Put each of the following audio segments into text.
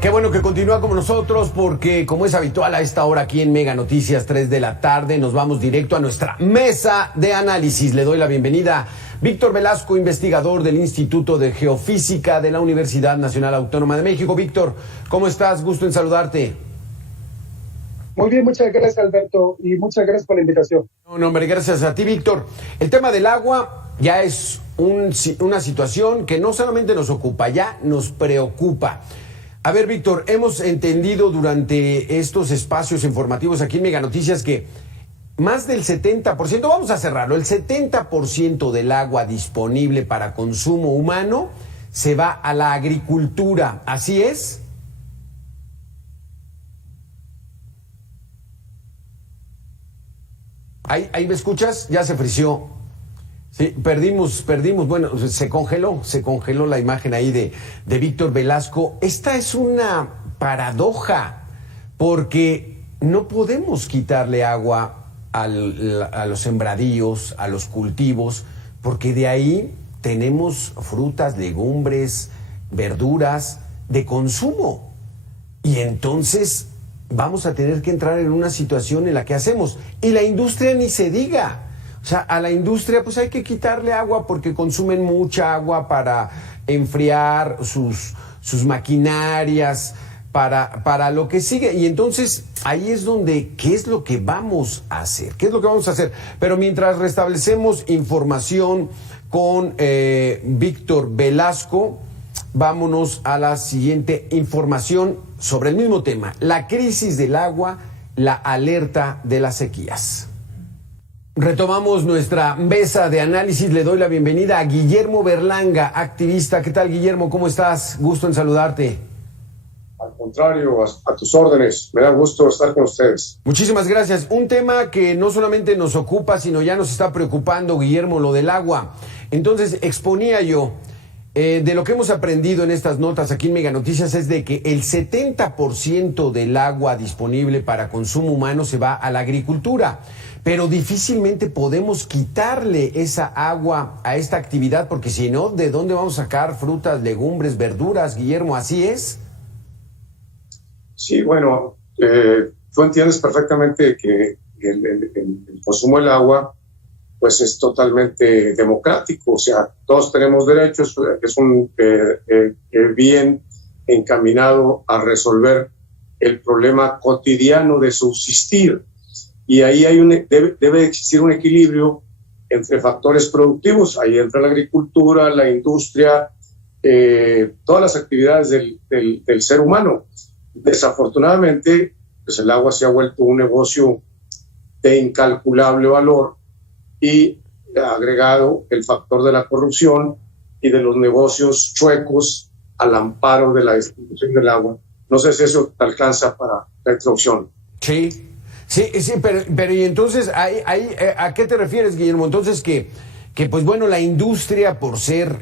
Qué bueno que continúa con nosotros porque, como es habitual a esta hora aquí en Mega Noticias 3 de la tarde, nos vamos directo a nuestra mesa de análisis. Le doy la bienvenida a Víctor Velasco, investigador del Instituto de Geofísica de la Universidad Nacional Autónoma de México. Víctor, ¿cómo estás? Gusto en saludarte. Muy bien, muchas gracias, Alberto, y muchas gracias por la invitación. No, hombre, gracias a ti, Víctor. El tema del agua ya es una situación que no solamente nos ocupa, ya nos preocupa. A ver, Víctor, hemos entendido durante estos espacios informativos aquí en Mega Noticias que más del 70%, vamos a cerrarlo, el 70% del agua disponible para consumo humano se va a la agricultura. ¿Así es? ¿Ahí me escuchas? Ya se frició. Sí, perdimos, bueno, se congeló la imagen ahí de Víctor Velasco. Esta es una paradoja, porque no podemos quitarle agua a los sembradíos, a los cultivos, porque de ahí tenemos frutas, legumbres, verduras de consumo. Y entonces vamos a tener que entrar en una situación en la que hacemos. Y la industria ni se diga. O sea, a la industria pues hay que quitarle agua porque consumen mucha agua para enfriar sus maquinarias, para lo que sigue. Y entonces ahí es donde, ¿qué es lo que vamos a hacer? ¿Qué es lo que vamos a hacer? Pero mientras restablecemos información con Víctor Velasco, vámonos a la siguiente información sobre el mismo tema. La crisis del agua, la alerta de las sequías. Retomamos nuestra mesa de análisis. Le doy la bienvenida a Guillermo Berlanga, activista. ¿Qué tal, Guillermo? ¿Cómo estás? Gusto en saludarte. Al contrario, a tus órdenes. Me da gusto estar con ustedes. Muchísimas gracias. Un tema que no solamente nos ocupa, sino ya nos está preocupando, Guillermo, lo del agua. Entonces, exponía yo, de lo que hemos aprendido en estas notas aquí en Mega Noticias es de que el 70% del agua disponible para consumo humano se va a la agricultura. Pero difícilmente podemos quitarle esa agua a esta actividad, porque si no, ¿de dónde vamos a sacar frutas, legumbres, verduras, Guillermo? ¿Así es? Sí, bueno, tú entiendes perfectamente que el consumo del agua pues es totalmente democrático, o sea, todos tenemos derechos, es un bien encaminado a resolver el problema cotidiano de subsistir. Y ahí debe existir un equilibrio entre factores productivos. Ahí entra la agricultura, la industria, todas las actividades del ser humano. Desafortunadamente, pues el agua se ha vuelto un negocio de incalculable valor y ha agregado el factor de la corrupción y de los negocios chuecos al amparo de la distribución del agua. No sé si eso te alcanza para la introducción. Sí. Sí, pero y entonces, ¿a qué te refieres, Guillermo? Entonces que pues bueno, la industria, por ser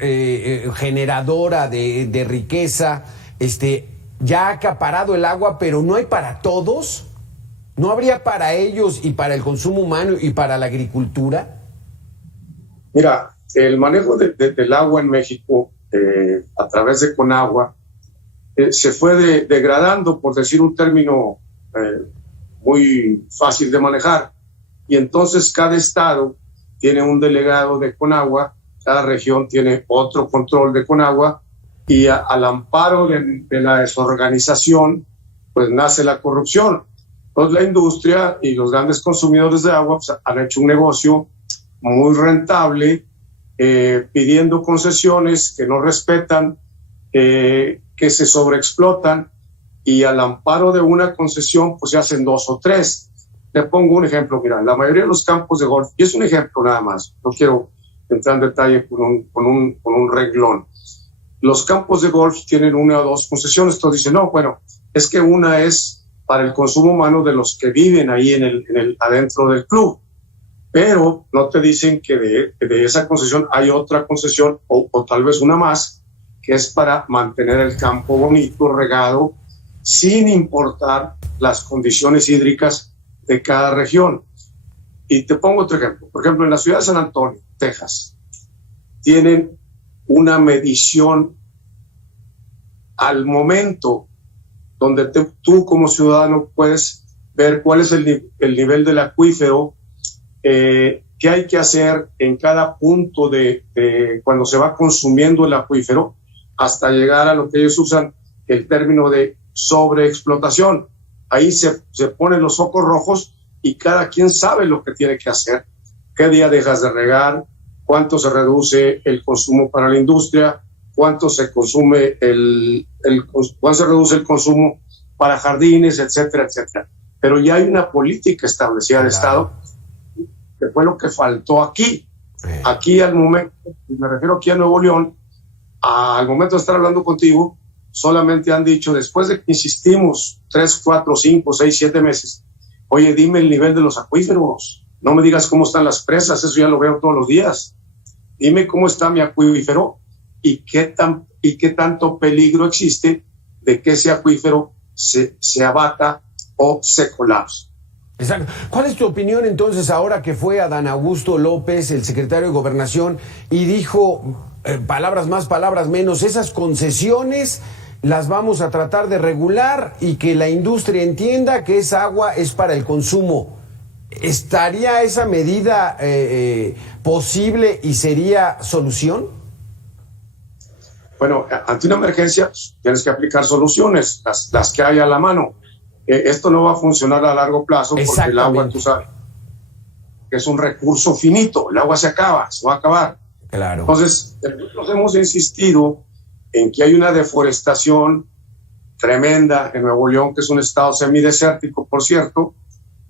generadora de riqueza, ya ha acaparado el agua, pero no hay para todos. ¿No habría para ellos y para el consumo humano y para la agricultura? Mira, el manejo del agua en México a través de Conagua se fue degradando, por decir un término muy fácil de manejar, y entonces cada estado tiene un delegado de Conagua, cada región tiene otro control de Conagua, y al amparo de la desorganización pues nace la corrupción. Entonces la industria y los grandes consumidores de agua pues, han hecho un negocio muy rentable, pidiendo concesiones que no respetan, que se sobreexplotan, y al amparo de una concesión pues se hacen dos o tres. Te pongo un ejemplo. Mira, la mayoría de los campos de golf, y es un ejemplo nada más, no quiero entrar en detalle con un renglón. Los campos de golf tienen una o dos concesiones. Entonces dicen, no, bueno, es que una es para el consumo humano de los que viven ahí adentro del club, pero no te dicen que de esa concesión hay otra concesión o tal vez una más, que es para mantener el campo bonito, regado, sin importar las condiciones hídricas de cada región. Y te pongo otro ejemplo. Por ejemplo, en la ciudad de San Antonio, Texas, tienen una medición al momento donde tú como ciudadano puedes ver cuál es el nivel del acuífero, qué hay que hacer en cada punto de cuando se va consumiendo el acuífero, hasta llegar a lo que ellos usan el término de sobreexplotación. Ahí se ponen los focos rojos y cada quien sabe lo que tiene que hacer, qué día dejas de regar, cuánto se reduce el consumo para la industria, cuánto se consume cuánto se reduce el consumo para jardines, etcétera, etcétera. Pero ya hay una política establecida de Estado, que fue lo que faltó aquí. Aquí al momento, me refiero aquí a Nuevo León, al momento de estar hablando contigo, solamente han dicho, después de que insistimos 3, 4, 5, 6, 7 meses, oye, dime el nivel de los acuíferos, no me digas cómo están las presas, eso ya lo veo todos los días. Dime cómo está mi acuífero y qué tanto peligro existe de que ese acuífero se abata o se colapse. Exacto. ¿Cuál es tu opinión entonces ahora que fue Adán Augusto López, el secretario de Gobernación, y dijo, palabras más, palabras menos, esas concesiones las vamos a tratar de regular y que la industria entienda que esa agua es para el consumo? ¿Estaría esa medida posible y sería solución? Bueno, ante una emergencia tienes que aplicar soluciones, las que hay a la mano. Esto no va a funcionar a largo plazo porque el agua, tú sabes, que es un recurso finito, el agua se acaba, se va a acabar. Claro. Entonces, nosotros hemos insistido en que hay una deforestación tremenda en Nuevo León, que es un estado semidesértico, por cierto,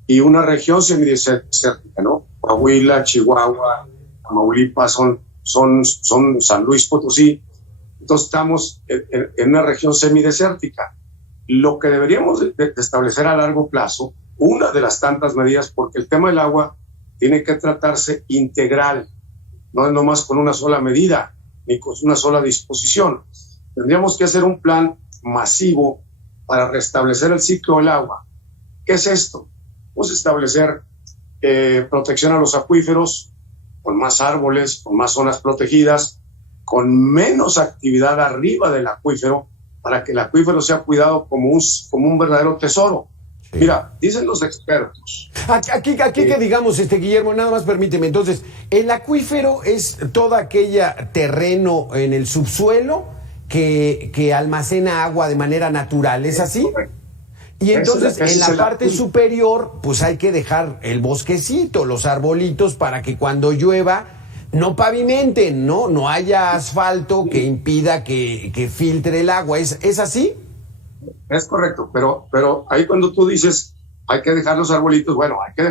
y una región semidesértica, ¿no? Coahuila, Chihuahua, Tamaulipas, son San Luis Potosí. Entonces estamos en una región semidesértica. Lo que deberíamos de establecer a largo plazo, una de las tantas medidas, porque el tema del agua tiene que tratarse integral, no es nomás con una sola medida, ni con una sola disposición. Tendríamos que hacer un plan masivo para restablecer el ciclo del agua. ¿Qué es esto? Pues establecer protección a los acuíferos, con más árboles, con más zonas protegidas, con menos actividad arriba del acuífero, para que el acuífero sea cuidado como un verdadero tesoro. Sí. Mira, dicen los expertos. Aquí que digamos, Guillermo, nada más permíteme. Entonces, el acuífero es todo aquel terreno en el subsuelo que almacena agua de manera natural, ¿es así? Correcto. Y entonces en la parte superior, pues hay que dejar el bosquecito, los arbolitos, para que cuando llueva no pavimenten, no haya asfalto que impida que filtre el agua. ¿Es así? Es correcto, pero ahí cuando tú dices hay que dejar los arbolitos, bueno, hay que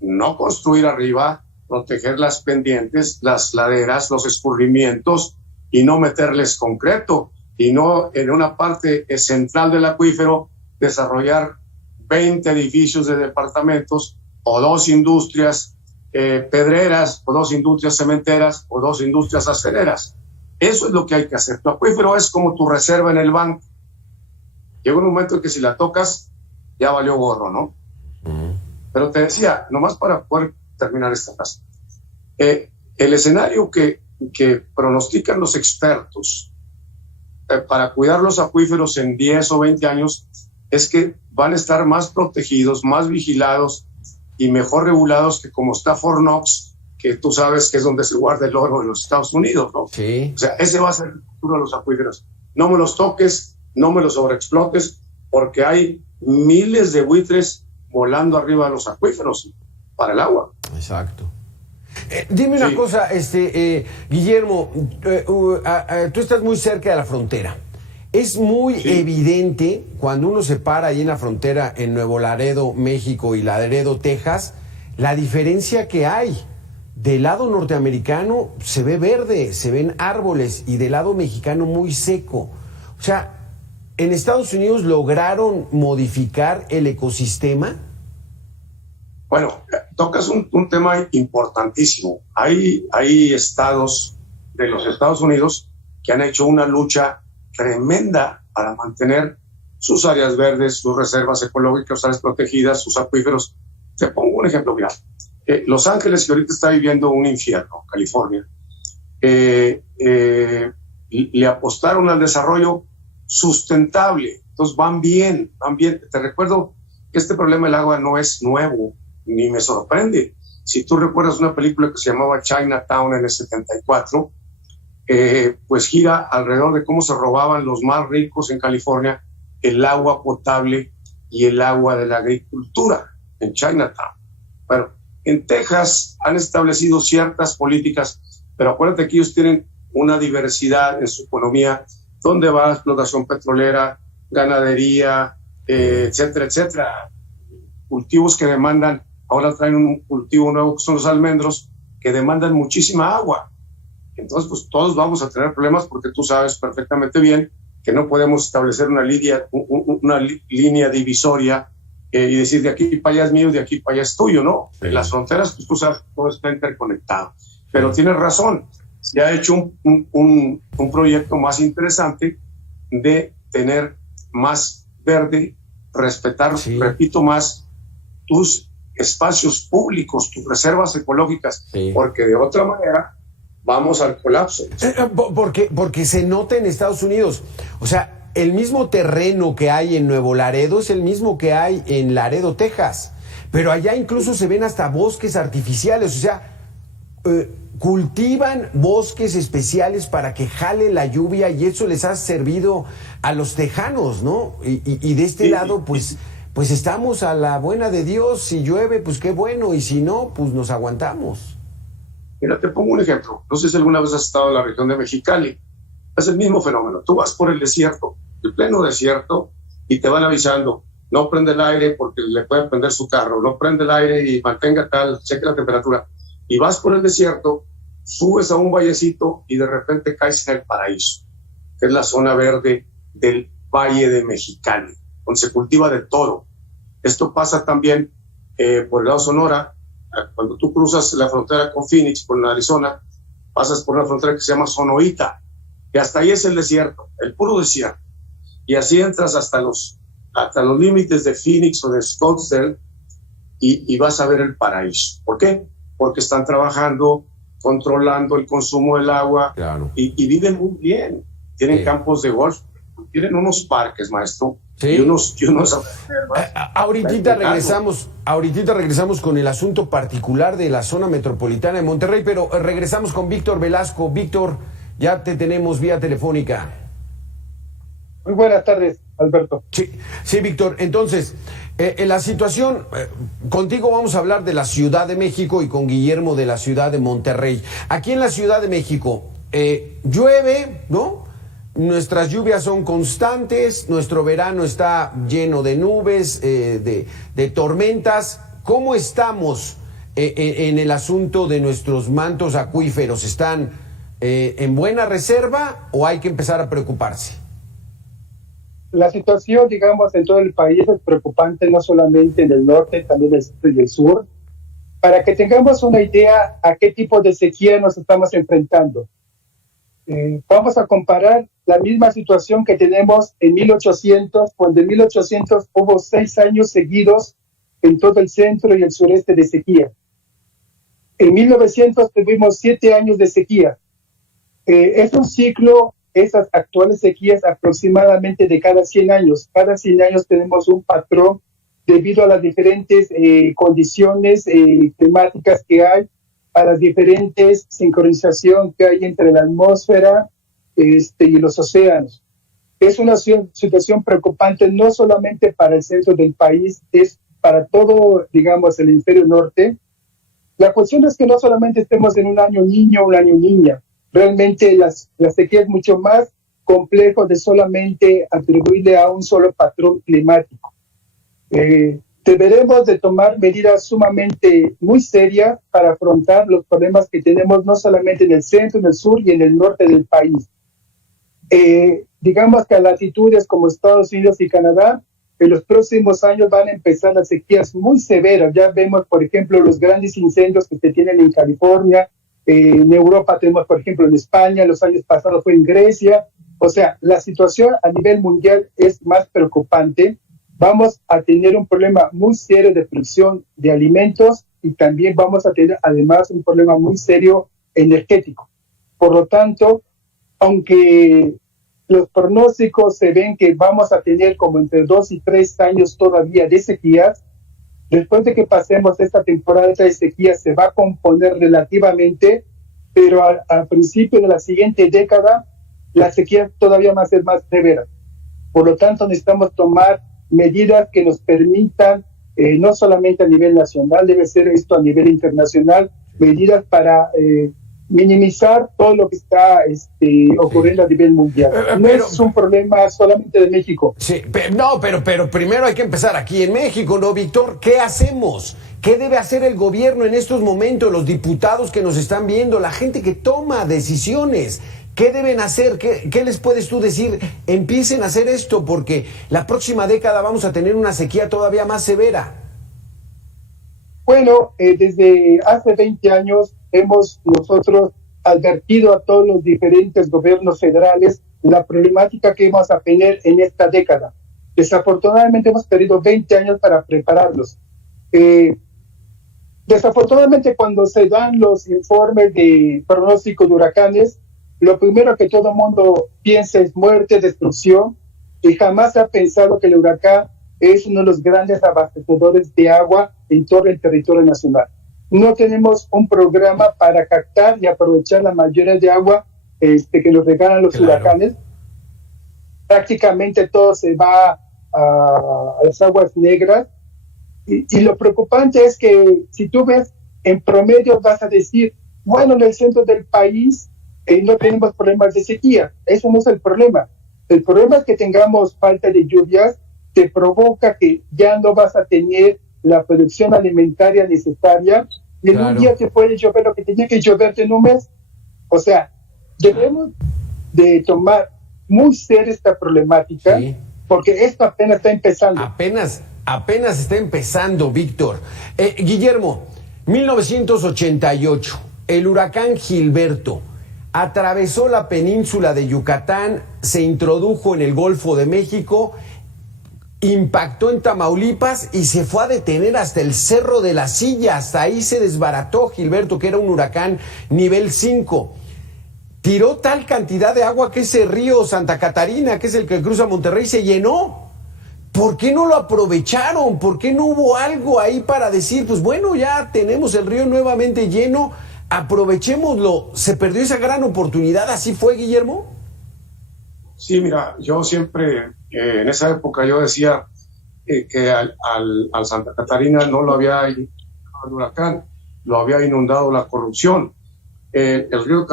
no construir arriba, proteger las pendientes, las laderas, los escurrimientos y no meterles concreto, y no en una parte central del acuífero desarrollar 20 edificios de departamentos o 2 industrias pedreras, o 2 industrias cementeras, o 2 industrias acereras. Eso es lo que hay que hacer. Tu acuífero es como tu reserva en el banco. Llega un momento en que si la tocas, ya valió gorro, ¿no? Pero te decía, nomás para poder terminar esta frase, el escenario que pronostican los expertos para cuidar los acuíferos en 10 o 20 años es que van a estar más protegidos, más vigilados y mejor regulados que como está Fort Knox, que tú sabes que es donde se guarda el oro en los Estados Unidos, ¿no? Sí. O sea, ese va a ser el futuro de los acuíferos. No me los toques, no me los sobreexplotes, porque hay miles de buitres volando arriba de los acuíferos para el agua. Exacto. Dime una cosa, Guillermo, tú estás muy cerca de la frontera. Es muy evidente cuando uno se para ahí en la frontera en Nuevo Laredo, México, y Laredo, Texas, la diferencia que hay. Del lado norteamericano se ve verde, se ven árboles, y del lado mexicano muy seco. O sea, ¿en Estados Unidos lograron modificar el ecosistema? Bueno, tocas un tema importantísimo. Hay estados de los Estados Unidos que han hecho una lucha tremenda para mantener sus áreas verdes, sus reservas ecológicas, áreas protegidas, sus acuíferos. Te pongo un ejemplo, mira. Los Ángeles, que ahorita está viviendo un infierno, California, le apostaron al desarrollo sustentable. Entonces van bien, van bien. Te recuerdo que este problema del agua no es nuevo, ni me sorprende. Si tú recuerdas una película que se llamaba Chinatown en el 74, pues gira alrededor de cómo se robaban los más ricos en California el agua potable y el agua de la agricultura en Chinatown. Bueno, en Texas han establecido ciertas políticas, pero acuérdate que ellos tienen una diversidad en su economía, donde va la explotación petrolera, ganadería, etcétera, etcétera. Cultivos que demandan, ahora traen un cultivo nuevo que son los almendros, que demandan muchísima agua. Entonces, pues todos vamos a tener problemas porque tú sabes perfectamente bien que no podemos establecer una línea divisoria y decir de aquí para allá es mío, de aquí para allá es tuyo, ¿no? Sí. En las fronteras, pues tú sabes que todo está interconectado. Pero tienes razón, se ha hecho un proyecto más interesante de tener más verde, respetar, repito, más tus espacios públicos, tus reservas ecológicas, porque de otra manera vamos al colapso. Porque se nota en Estados Unidos, o sea, el mismo terreno que hay en Nuevo Laredo es el mismo que hay en Laredo, Texas, pero allá incluso se ven hasta bosques artificiales, o sea, cultivan bosques especiales para que jale la lluvia y eso les ha servido a los tejanos, ¿no? Y de este lado, pues estamos a la buena de Dios, si llueve, pues qué bueno, y si no, pues nos aguantamos. Mira, te pongo un ejemplo, no sé si alguna vez has estado en la región de Mexicali, es el mismo fenómeno, tú vas por el desierto, el pleno desierto, y te van avisando, no prende el aire porque le puede prender su carro, no prende el aire y mantenga tal, cheque la temperatura, y vas por el desierto, subes a un vallecito y de repente caes en el paraíso, que es la zona verde del Valle de Mexicali, donde se cultiva de todo. Esto pasa también por el lado Sonora, cuando tú cruzas la frontera con Phoenix, por Arizona, pasas por una frontera que se llama Sonoita, y hasta ahí es el desierto, el puro desierto. Y así entras hasta los límites de Phoenix o de Scottsdale y vas a ver el paraíso. ¿Por qué? Porque están trabajando, controlando el consumo del agua, claro. y viven muy bien. Tienen campos de golf, tienen unos parques, maestro. Sí. Y unos ahorita regresamos con el asunto particular de la zona metropolitana de Monterrey, pero regresamos con Víctor Velasco. Víctor, ya te tenemos vía telefónica. Muy buenas tardes, Alberto. Sí, Víctor. Entonces, la situación, contigo vamos a hablar de la Ciudad de México y con Guillermo de la Ciudad de Monterrey. Aquí en la Ciudad de México, llueve, ¿no? Nuestras lluvias son constantes, nuestro verano está lleno de nubes, de tormentas. ¿Cómo estamos en el asunto de nuestros mantos acuíferos? ¿Están en buena reserva o hay que empezar a preocuparse? La situación, digamos, en todo el país es preocupante, no solamente en el norte, también en el centro y el sur. Para que tengamos una idea a qué tipo de sequía nos estamos enfrentando. Vamos a comparar la misma situación que tenemos en 1800, cuando en 1800 hubo 6 años seguidos en todo el centro y el sureste de sequía. En 1900 tuvimos 7 años de sequía. Es un ciclo, esas actuales sequías aproximadamente de cada 100 años. Cada 100 años tenemos un patrón debido a las diferentes condiciones climáticas que hay, a las diferentes sincronización que hay entre la atmósfera y los océanos. Es una situación preocupante no solamente para el centro del país, es para todo, digamos, el hemisferio norte. La cuestión es que no solamente estemos en un año niño o un año niña, realmente la sequía es mucho más complejo de solamente atribuirle a un solo patrón climático. Deberemos de tomar medidas sumamente muy serias para afrontar los problemas que tenemos no solamente en el centro, en el sur y en el norte del país. Digamos que a latitudes como Estados Unidos y Canadá, en los próximos años van a empezar las sequías muy severas. Ya vemos, por ejemplo, los grandes incendios que se tienen en California, en Europa tenemos, por ejemplo, en España, los años pasados fue en Grecia. O sea, la situación a nivel mundial es más preocupante. Vamos a tener un problema muy serio de producción de alimentos y también vamos a tener además un problema muy serio energético. Por lo tanto, aunque los pronósticos se ven que vamos a tener como entre 2 y 3 años todavía de sequías. Después de que pasemos esta temporada de sequía se va a componer relativamente, pero al principio de la siguiente década la sequía todavía va a ser más severa. Por lo tanto, necesitamos tomar medidas que nos permitan, no solamente a nivel nacional, debe ser esto a nivel internacional, medidas para minimizar todo lo que está ocurriendo a nivel mundial. No es un problema solamente de México. Sí, pero primero hay que empezar aquí en México, ¿no, Víctor? ¿Qué hacemos? ¿Qué debe hacer el gobierno en estos momentos, los diputados que nos están viendo, la gente que toma decisiones? ¿Qué deben hacer? ¿Qué les puedes tú decir? Empiecen a hacer esto porque la próxima década vamos a tener una sequía todavía más severa. Bueno, desde hace 20 años hemos nosotros advertido a todos los diferentes gobiernos federales la problemática que vamos a tener en esta década. Desafortunadamente hemos perdido 20 años para prepararlos. Desafortunadamente cuando se dan los informes de pronóstico de huracanes, lo primero que todo el mundo piensa es muerte, destrucción, y jamás ha pensado que el huracán es uno de los grandes abastecedores de agua en todo el territorio nacional. No tenemos un programa para captar y aprovechar la mayoría de agua que nos regalan los huracanes. Prácticamente todo se va a las aguas negras. Y lo preocupante es que si tú ves, en promedio vas a decir, bueno, en el centro del país no tenemos problemas de sequía. Eso no es el problema. El problema es que tengamos falta de lluvias, te provoca que ya no vas a tener la producción alimentaria necesaria y en un día te puede llover lo que tenía que lloverte en un mes. O sea, debemos de tomar muy seria esta problemática porque esto apenas está empezando. Apenas está empezando, Víctor. Guillermo, 1988, el huracán Gilberto atravesó la península de Yucatán, se introdujo en el Golfo de México, impactó en Tamaulipas y se fue a detener hasta el Cerro de la Silla. Hasta ahí se desbarató Gilberto, que era un huracán nivel 5. Tiró tal cantidad de agua que ese río Santa Catarina, que es el que cruza Monterrey, se llenó. ¿Por qué no lo aprovecharon? ¿Por qué no hubo algo ahí para decir, pues bueno, ya tenemos el río nuevamente lleno, aprovechémoslo? ¿Se perdió esa gran oportunidad? ¿Así fue, Guillermo? Sí, mira, yo siempre, en esa época yo decía que al Santa Catarina no lo había inundado el huracán, lo había inundado la corrupción. El río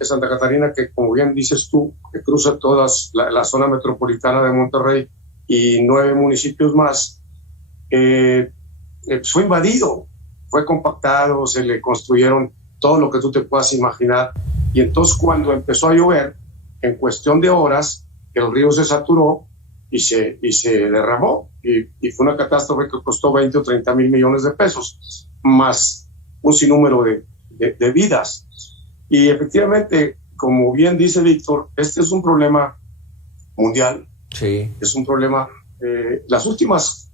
Santa Catarina, que como bien dices tú, que cruza toda la zona metropolitana de Monterrey y 9 municipios más, fue invadido, fue compactado, se le construyeron todo lo que tú te puedas imaginar. Y entonces cuando empezó a llover, en cuestión de horas, el río se saturó y se derramó. Y fue una catástrofe que costó 20 o 30 mil millones de pesos, más un sinnúmero de vidas. Y efectivamente, como bien dice Víctor, este es un problema mundial. Sí. Es un problema,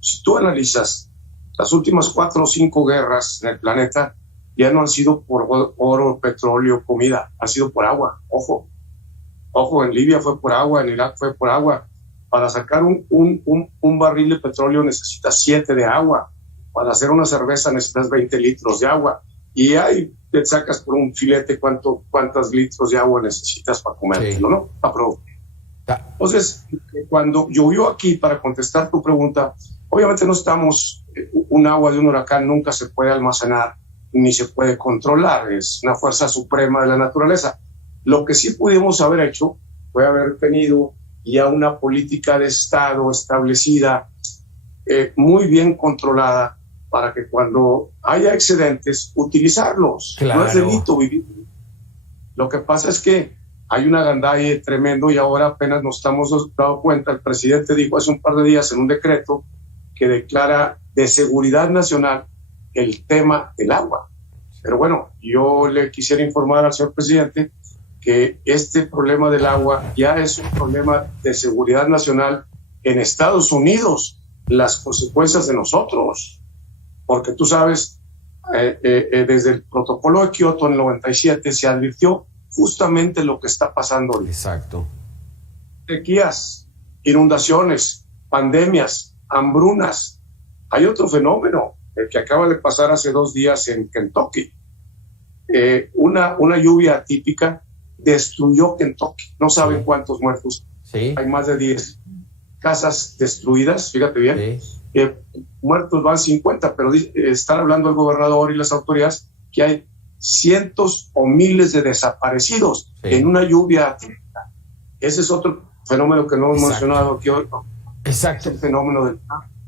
si tú analizas, las últimas 4 o 5 guerras en el planeta ya no han sido por oro, petróleo, comida, han sido por agua. Ojo, en Libia fue por agua, en Irak fue por agua. Para sacar un barril de petróleo necesitas 7 de agua. Para hacer una cerveza necesitas 20 litros de agua. Y ahí te sacas por un filete cuántos litros de agua necesitas para comer, ¿no? Para producir. Entonces, cuando llovió aquí, para contestar tu pregunta, obviamente no estamos, un agua de un huracán nunca se puede almacenar ni se puede controlar, es una fuerza suprema de la naturaleza. Lo que sí pudimos haber hecho fue haber tenido ya una política de Estado establecida, muy bien controlada, para que cuando haya excedentes, utilizarlos. Claro. No es delito vivir. Lo que pasa es que hay un agandalle tremendo y ahora apenas nos estamos dando cuenta. El presidente dijo hace un par de días en un decreto que declara de seguridad nacional el tema del agua. Pero bueno, yo le quisiera informar al señor presidente que este problema del agua ya es un problema de seguridad nacional en Estados Unidos, las consecuencias de nosotros. Porque tú sabes, desde el protocolo de Kioto en el 97 se advirtió justamente lo que está pasando ahorita. Exacto. sequías, inundaciones, pandemias, hambrunas. Hay otro fenómeno, el que acaba de pasar hace 2 días en Kentucky. Una lluvia atípica destruyó Kentucky. No saben cuántos muertos. Sí. Hay más de 10 casas destruidas, fíjate bien. Sí. Muertos van 50, pero están hablando el gobernador y las autoridades que hay cientos o miles de desaparecidos en una lluvia atípica. Ese es otro fenómeno que no hemos mencionado aquí hoy. Exacto. Es el fenómeno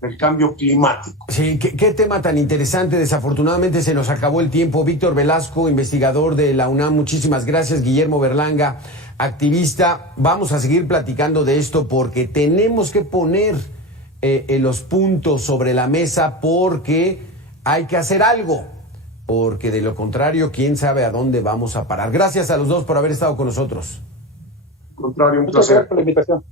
del cambio climático. Sí, ¿qué tema tan interesante? Desafortunadamente se nos acabó el tiempo. Víctor Velasco, investigador de la UNAM, muchísimas gracias. Guillermo Berlanga, activista. Vamos a seguir platicando de esto porque tenemos que poner los puntos sobre la mesa porque hay que hacer algo. Porque de lo contrario, quién sabe a dónde vamos a parar. Gracias a los dos por haber estado con nosotros. Al contrario, un Muchas placer. gracias por la invitación.